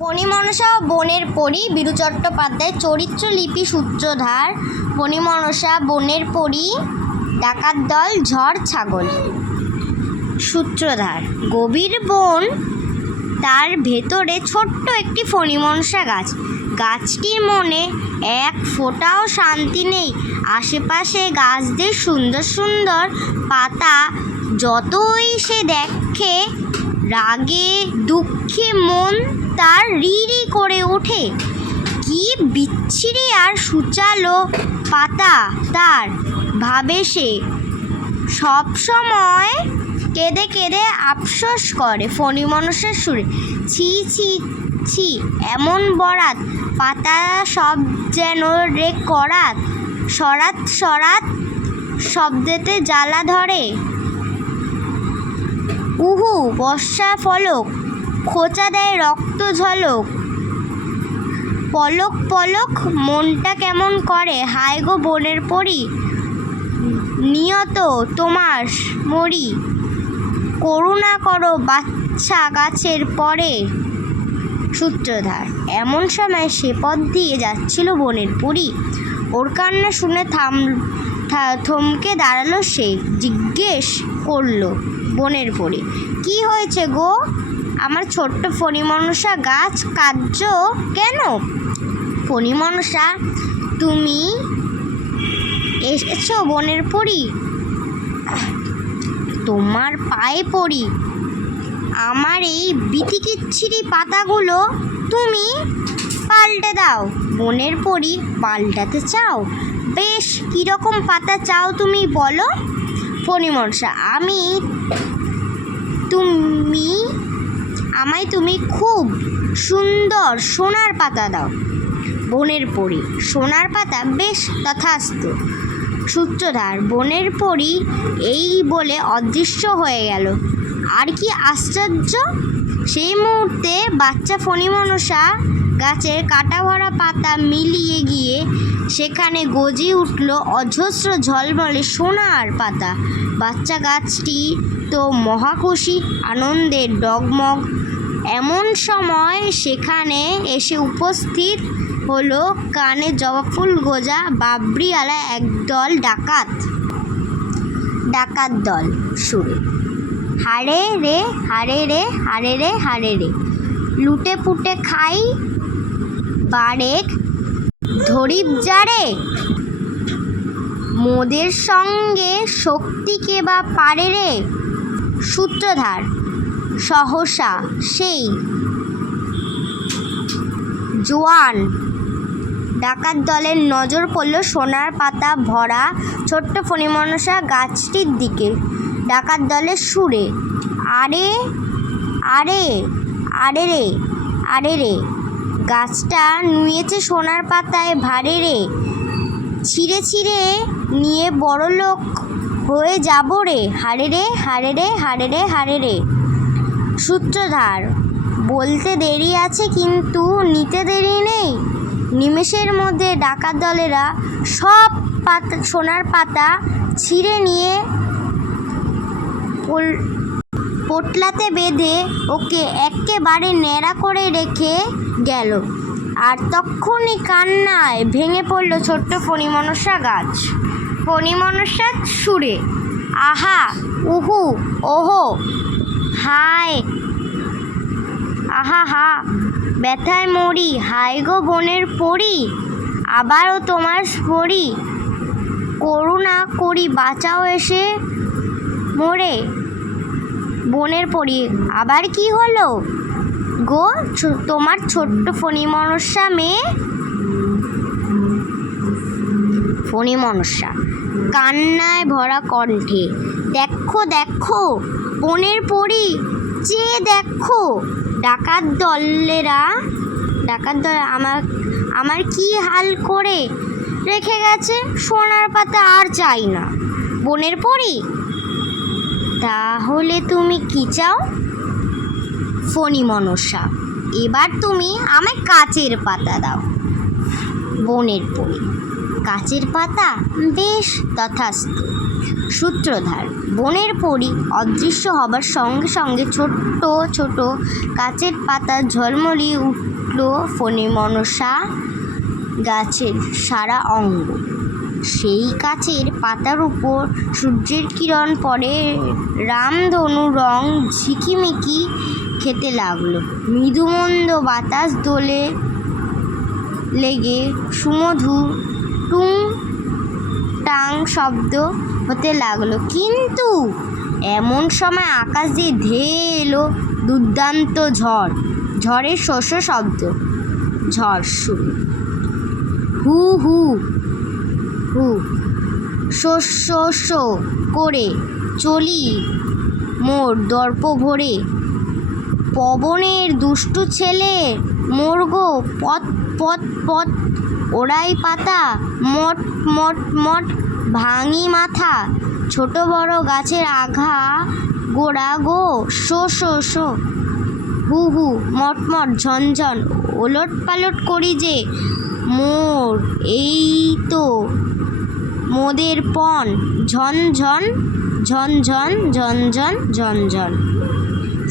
ফণীমনসা ও বনের পরী বীরু চট্টোপাধ্যায়। চরিত্রলিপি সূত্রধার ফণীমনসা, বনের পরী, ডাকাত দল, ঝড় ছাগল। সূত্রধার: গভীর বন, তার ভেতরে ছোট্ট একটি ফণীমনসা গাছ। গাছটির মনে এক ফোঁটাও শান্তি নেই। আশেপাশে গাছদের সুন্দর সুন্দর পাতা যতই সে দেখে, রাগে দুঃখে মন তার রি রি করে ওঠে। কি বিচ্ছিরি আর সূচালো পাতা তার, ভাবে সে। সবসময় কেঁদে কেঁদে আফসোস করে ফণীমনসার সুরে। ছি ছি ছি, এমন বরাত, পাতা সব যেন রে করাত, সরাত সরাত শব্দেতে জ্বালা ধরে। উহু বর্ষা ফলক, খোঁচা দেয় রক্ত ঝলক। পলক পলক মনটা কেমন করে, হায় গো বনের পরী, নিয়ত তোমার মরি। করুণা করো বাচ্চা গাছের পরে। সূত্রধার: এমন সময় সে পথ দিয়ে যাচ্ছিল বনের পরী। ওর কান্না শুনে থমকে দাঁড়ালো সে। জিজ্ঞেস করলো বনের পরী, কি হয়েছে গো, আমার ছোট্ট ফণীমনসা গাছ, কাঁদছো কেন? ফণীমনসা: তুমি এসেছো বনের পরী, তোমার পায়ে পড়ি। আমার এই বিতিকিচ্ছিরি পাতাগুলো তুমি পাল্টে দাও। বনের পরী: পাল্টাতে চাও? বেশ, কীরকম পাতা চাও তুমি বলো। ফণীমনসা: আমায় তুমি খুব সুন্দর সোনার পাতা দাও। বনের পরী: সোনার পাতা, বেশ, তথাস্তু। সূত্রধার: বনের পরী এই বলে অদৃশ্য হয়ে গেল। আর কি আশ্চর্য! সেই মুহূর্তে বাচ্চা ফণীমনসা গাছের কাঁটা ভরা পাতা মিলিয়ে গিয়ে সেখানে গজিয়ে উঠল অজস্র ঝলমলে সোনার পাতা। বাচ্চা গাছটি তো মহাখুশি, আনন্দে ডগমগ। এমন সময় সেখানে এসে উপস্থিত হলো কানে জবা ফুল গোজা বাবরিওয়ালা একদল ডাকাত। ডাকাত দল সুরে: হারে রে হারে রে হারে রে হারে রে, লুটে পুটে খাই বারেক ধরিব যারে। মোদের সঙ্গে শক্তি কে বা পারে রে। সূত্রধার: সহসা সেই জোয়ান ডাকাত দলের নজর পড়ল সোনার পাতা ভরা ছোট্ট ফণীমনসা গাছটির দিকে। ডাকাত দলের সুরে: আরে আরে আরে রে আরে রে, গাছটা নুয়েছে সোনার পাতায় ভারে রে। ছিঁড়ে ছিঁড়ে নিয়ে বড়লোক হয়ে যাব রে, হারে রে হারে রে হারে রে হারে রে। সূত্রধার: বলতে দেরি আছে কিন্তু নিতে দেরি নেই। নিমেষের মধ্যে ডাকাত দলেরা সব সোনার পাতা ছিঁড়ে নিয়ে পোটলাতে বেঁধে ওকে একেবারে ন্যাড়া করে রেখে গেল। আর তক্ষুনি কান্নায় ভেঙে পড়ল ছোট্ট ফণীমনসা গাছ। ফণীমনসার সুরে: আহা উহু ওহো হায়, আহা হা, ব্যথায় মরি, হায় গো বনের পরী, আবারও তোমার পরী, করুণা করি বাঁচাও এসে মোরে। বনের পরী: আবার কি হলো গো তোমার ছোট্ট ফণীমনসা মেয়ে? ফণীমনসা কান্নায় ভরা কণ্ঠে: দেখো দেখো বনের পরী, চেয়ে দেখো। ডাকাত দলেরা আমার কি হাল করে রেখে গেছে, সোনার পাতা আর চাই না। বনের পরী: তাহলে তুমি কি চাও? ফণীমনসা: এবার তুমি আমায় কাচের পাতা দাও। বনের পরী: কাচের পাতা, বেশ, তথাস্তু। সূত্রধার। বনের পরী অদৃশ্য হবার সঙ্গে সঙ্গে ছোট্ট ছোট গাছের পাতা ঝলমলিয়ে উঠল ফণী মনসা গাছের সারা অঙ্গ। সেই গাছের পাতার উপর সূর্যের কিরণ পড়ে রামধনু রং ঝিকিমিকি খেতে লাগলো। মৃদুমন্দ বাতাস দোলে লেগে সুমধুর টুং টাং শব্দ হতে লাগলো। কিন্তু এমন সময় আকাশ দিয়ে ধেয়ে এলো দুর্দান্ত ঝড়। ঝড়ের শস্য শব্দ। ঝড় শুরু। হু হু হু শস্য করে চলি মোর দর্প ভরে। পবনের দুষ্টু ছেলে মোর গো পথ পথ পথ ওড়াই পাতা মট মট মট ভাঙি মাথা। ছোট বড় গাছের আঘা গোড়া গো শো শো শো। হু হু মটমট ঝনঝন ওলট পালট করি যে মোর এই তো মোদের পণ। ঝনঝন ঝনঝন ঝনঝন ঝনঝন।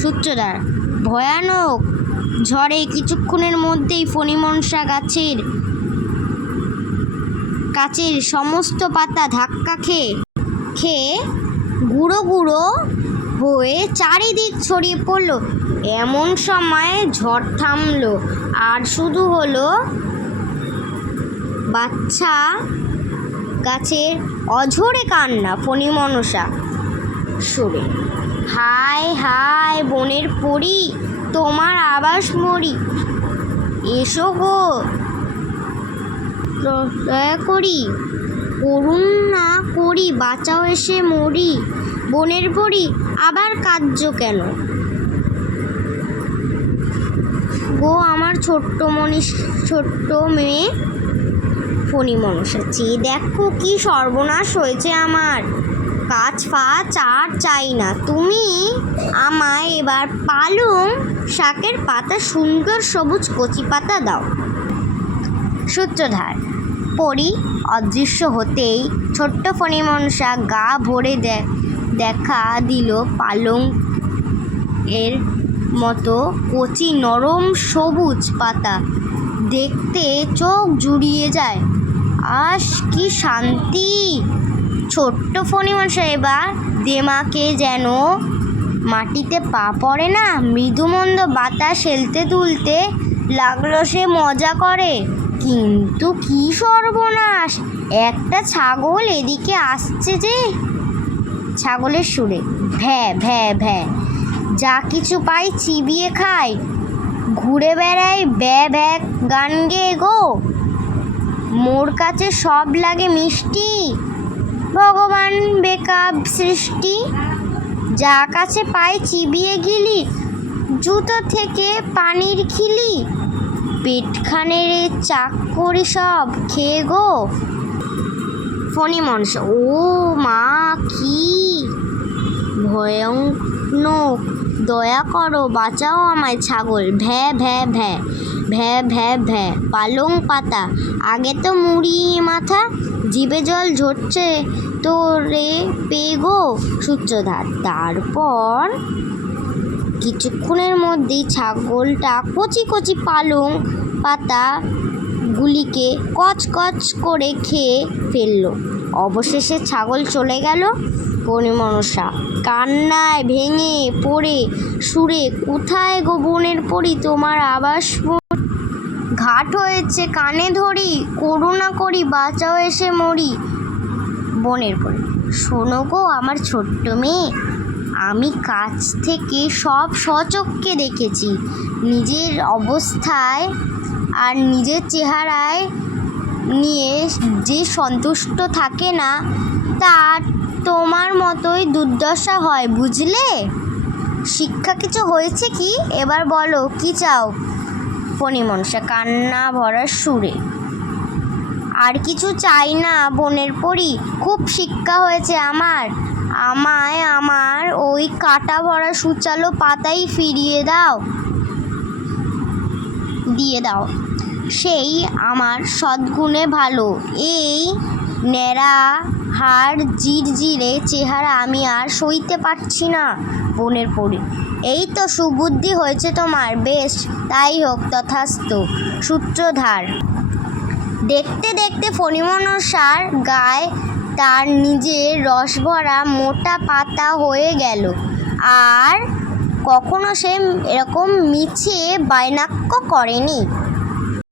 সূত্রধার। ভয়ানক ঝড়ে কিছুক্ষণের মধ্যেই ফণী মনসা গাছের সমস্ত পাতা ধাক্কা খেয়ে গুঁড়ো গুঁড়ো হয়ে চারিদিক ছড়িয়ে পড়ল। এমন সময় ঝড় থামলো আর শুধু হলো বাচ্চা গাছের অঝরে কান্না। ফণী মনসা সুরে। হায় হায় বনের পরী তোমার আবাস মরি। এসো গো দয়া করি করুণা করি বাঁচাও এসে মরি। বনের পরী আবার কাঁদছ কেন গো আমার ছোট্ট মেয়ে। ফণী মনসা। চেয়ে দেখো কি সর্বনাশ হয়েছে আমার। কাছ ফাছ আর চাই না, তুমি আমায় এবার পালং শাকের পাতা সুন্দর সবুজ কচি পাতা দাও। সূত্রধার। পরী অদৃশ্য হতেই ছোট্ট ফণী মনসা গা ভরে দেখা দিল পালং এর মতো কচি নরম সবুজ পাতা। দেখতে চোখ জুড়িয়ে যায়। আস কি শান্তি। ছোট্ট ফণী মনসা এবার দেমাকে যেন মাটিতে পা পড়ে না। মৃদুমন্দ বাতাস হেলতে দুলতে লাগলো সে মজা করে। কিন্তু কি সর্বনাশ, একটা ছাগল এদিকে আসছে যে। ছাগলের সুরে। ভ্যা ভ্যা ভ্যা যা কিছু পাই চিবিয়ে খায়, ঘুরে বেড়ায় ব্যা ব্যা গান গেয়ে গো। মোর কাছে সব লাগে মিষ্টি, ভগবান বেকাব সৃষ্টি। যা কাছে পাই চিবিয়ে গিলি, জুতো থেকে পানির খিলি। পেটখানে রে চাক করি সব খেয়ে গো। ফণী মনসা। ও মা কি ভয়ানক, দয়া করো বাঁচাও আমায় ছাগল। ভ্যা ভ্যা ভ্যা ভ্যা ভ্যা ভ্যা পালং পাতা আগে তো মুড়ি মাথা। জিভে জল ঝরছে তো রে পেয়ে গো। সূত্রধার। তারপর কিছুক্ষণের মধ্যেই ছাগলটা কচি কচি পালং পাতাগুলিকে কচ কচ করে খেয়ে ফেলল। অবশেষে ছাগল চলে গেল। ফণী মনসা কান্নায় ভেঙে পড়ে সুরে। কোথায় গো বনের পরী তোমার আবাস ঘাট হয়েছে কানে ধরি, করুণা করি বাঁচাও এসে মরি। বনের পরী। শোনো গো আমার ছোট্ট মেয়ে, আমি কাছ থেকে সব স্বচক্ষে দেখেছি। নিজের অবস্থায় আর নিজের চেহারায় নিয়ে যে সন্তুষ্ট থাকে না, তার তোমার মতোই দুর্দশা হয় বুঝলে। শিক্ষা কিছু হয়েছে কি এবার বলো কি চাও। ফণী মনসা কান্না ভরা সুরে। আর কিছু চাই না বনের পরী, খুব শিক্ষা হয়েছে আমার। আমায় আমার ওই কাঁটা ভরা সুচালো পাতাই ফিরিয়ে দিয়ে দাও। সেই আমার সদ্গুণে ভালো। এই ন্যাড়া হাড় জিরজিরে চেহারা আমি আর সইতে পারছি না। বনের পরী: এই তো সুবুদ্ধি হয়েছে তোমার, বেশ তাই হোক, তথাস্তু। সূত্রধার: দেখতে দেখতে ফণিমনসার গায়ে তার নিজের রসভরা মোটা পাতা হয়ে গেল। আর কখনো সে এরকম মিছে বাইনাক্য করেনি।